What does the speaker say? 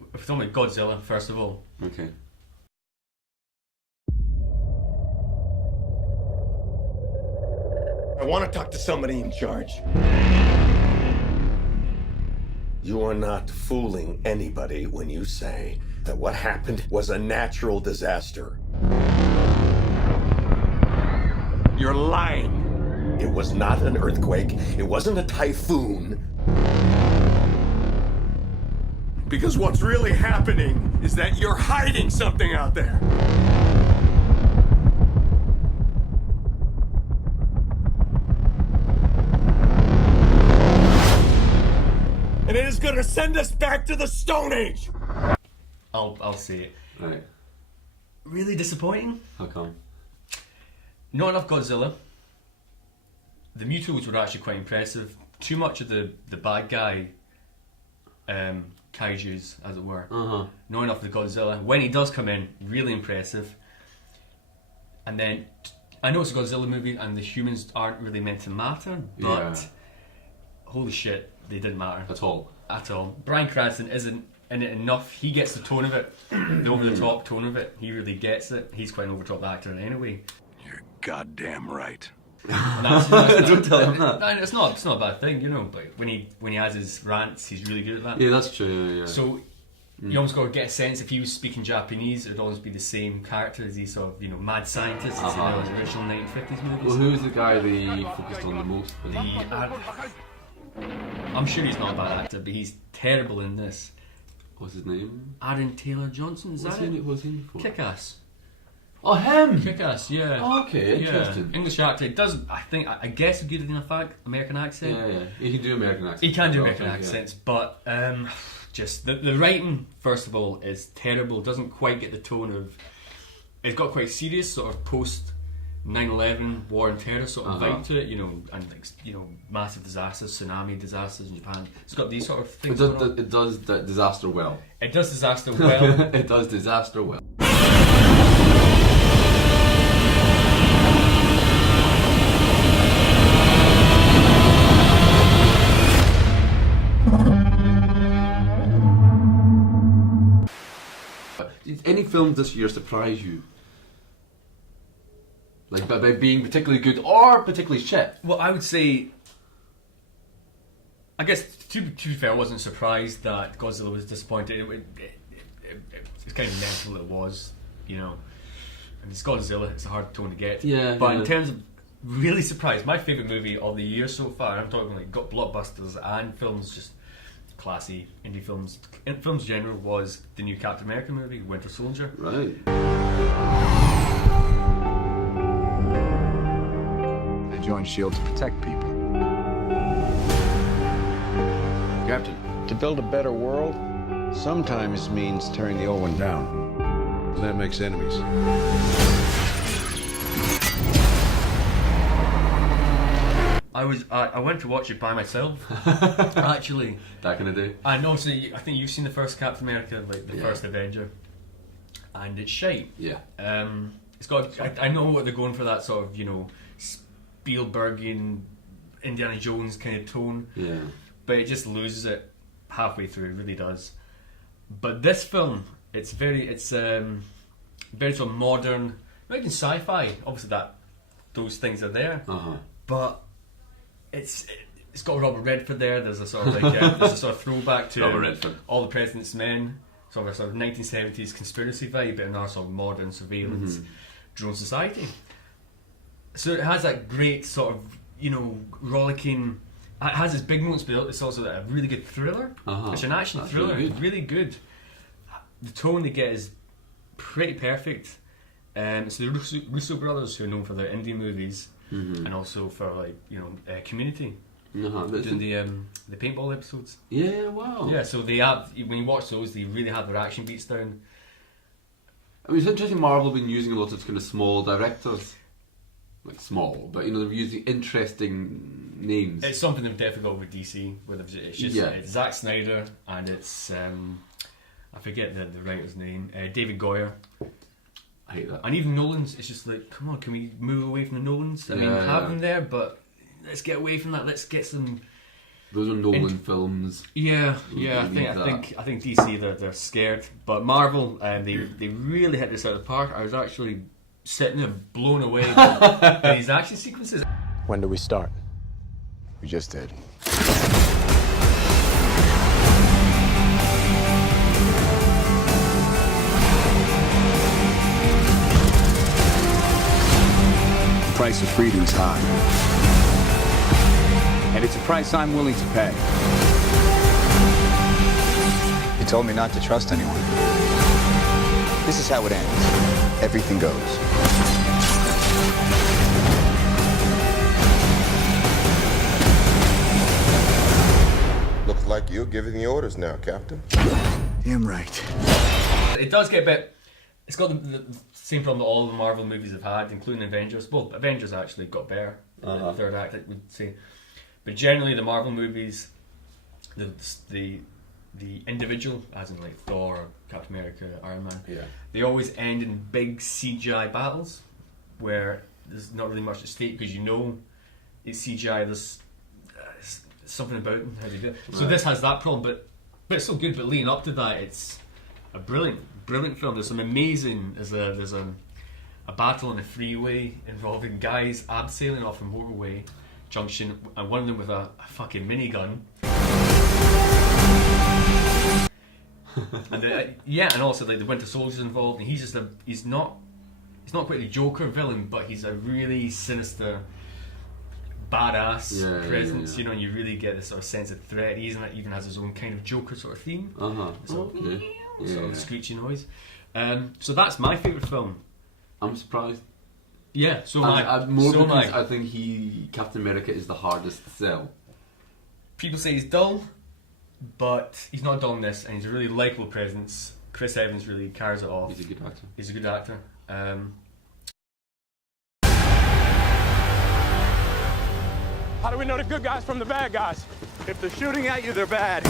We're talking about Godzilla, first of all. Okay. I want to talk to somebody in charge. You are not fooling anybody when you say that what happened was a natural disaster. You're lying. It was not an earthquake. It wasn't a typhoon. Because what's really happening is that you're hiding something out there. And it is going to send us back to the Stone Age. I'll say it. Right. Really disappointing. How come? Not enough Godzilla. The Mutos were actually quite impressive. Too much of the bad guy kaijus, as it were. Not enough of the Godzilla. When he does come in, really impressive. And then, I know it's a Godzilla movie and the humans aren't really meant to matter, but holy shit, they didn't matter. At all. At all. Bryan Cranston isn't in it enough. He gets the tone of it, the over-the-top tone of it. He really gets it. He's quite an over-the-top actor anyway. You're goddamn right. Don't tell him that. It's not a bad thing, you know. But when he has his rants, he's really good at that. Yeah, that's true. Yeah. So you almost got to get a sense if he was speaking Japanese, it'd always be the same character as these sort of mad scientists in those original 1950s movies. Well, who's the guy they focused on the most? I'm sure he's not a bad actor, but he's terrible in this. What's his name? Aaron Taylor Johnson, is that it? What's he in for? Kick-Ass. Oh, him! Kick-Ass, yeah. Oh, okay, interesting. Yeah. English actor. It does, I guess, a good enough American accent. Yeah. He can do American accents. He can do American accents, but just the writing, first of all, is terrible. Doesn't quite get the tone of. It's got quite serious, sort of post 9/11 war and terror sort of vibe to it, and massive disasters, tsunami disasters in Japan. It's got these sort of things. It does that disaster well. It does disaster well. It does disaster well. Did any film this year surprise you? Like by being particularly good or particularly shit? Well, I would say, I guess to be fair, I wasn't surprised that Godzilla was disappointed. It's kind of mental it was, and it's Godzilla. It's a hard tone to get. Yeah. But in terms of really surprised, my favourite movie of the year so far, I'm talking like got blockbusters and films, just classy indie films, films in general, was the new Captain America movie, Winter Soldier. Right. They join S.H.I.E.L.D. to protect people. Captain. To build a better world, sometimes means tearing the old one down. And that makes enemies. I went to watch it by myself, actually. Back in the day. And also, I think you've seen the first Captain America, like the first Avenger, and it's shite. Yeah. It's got. I know what they're going for, that sort of Spielbergian, Indiana Jones kind of tone. Yeah. But it just loses it halfway through. It really does. But this film, it's very sort of modern, not even sci-fi. Obviously, those things are there, but it's got Robert Redford there. There's a sort of there's a sort of throwback to All the President's Men, sort of 1970s conspiracy vibe, but in our sort of modern surveillance drone society. So it has that great sort of rollicking. It has its big moments, but it's also a really good thriller. It's an action thriller, really good. The tone they get is pretty perfect. It's the Russo brothers, who are known for their indie movies and also for Community, doing the paintball episodes. Yeah, wow. Yeah, so they have, when you watch those, they really have their action beats down. I mean, it's interesting. Marvel have been using a lot of kind of small directors, like small, but they're using interesting names. It's something they've definitely got with DC, where it's just it's Zack Snyder and it's I forget the writer's name, David Goyer. I hate that. And even Nolan's, it's just like, come on, can we move away from the Nolans? I mean, have them there, but let's get away from that. Let's get some Those are Nolan films. Yeah. We I need that. think DC they're scared, but Marvel they really hit this out of the park. I was actually sitting there blown away by these action sequences. When do we start? We just did. The price of freedom is high. And it's a price I'm willing to pay. You told me not to trust anyone. This is how it ends. Everything goes. Looks like you're giving the orders now, Captain. Damn right. It does get a bit. It's got the same problem that all the Marvel movies have had, including Avengers. Well, Avengers actually got better in the third act, I would say. But generally, the Marvel movies, the individual, as in like Thor, Captain America, Iron Man, they always end in big CGI battles where there's not really much at stake because you know it's CGI. There's something about it, how they do it. So this has that problem, but it's so good. But leading up to that, it's a brilliant film. There's some amazing. There's a battle on a freeway involving guys abseiling off a motorway junction, and one of them with a fucking minigun. And and also like the Winter Soldier's involved, and he's not quite a Joker villain, but he's a really sinister, badass presence. You know, and you really get this sort of sense of threat. He even has his own kind of Joker sort of theme. Sort of screechy noise. So that's my favourite film. I'm surprised. Yeah, so I think Captain America is the hardest to sell. People say he's dull, but he's not dull in this, and he's a really likeable presence. Chris Evans really carries it off. He's a good actor. He's a good actor. How do we know the good guys from the bad guys? If they're shooting at you, they're bad.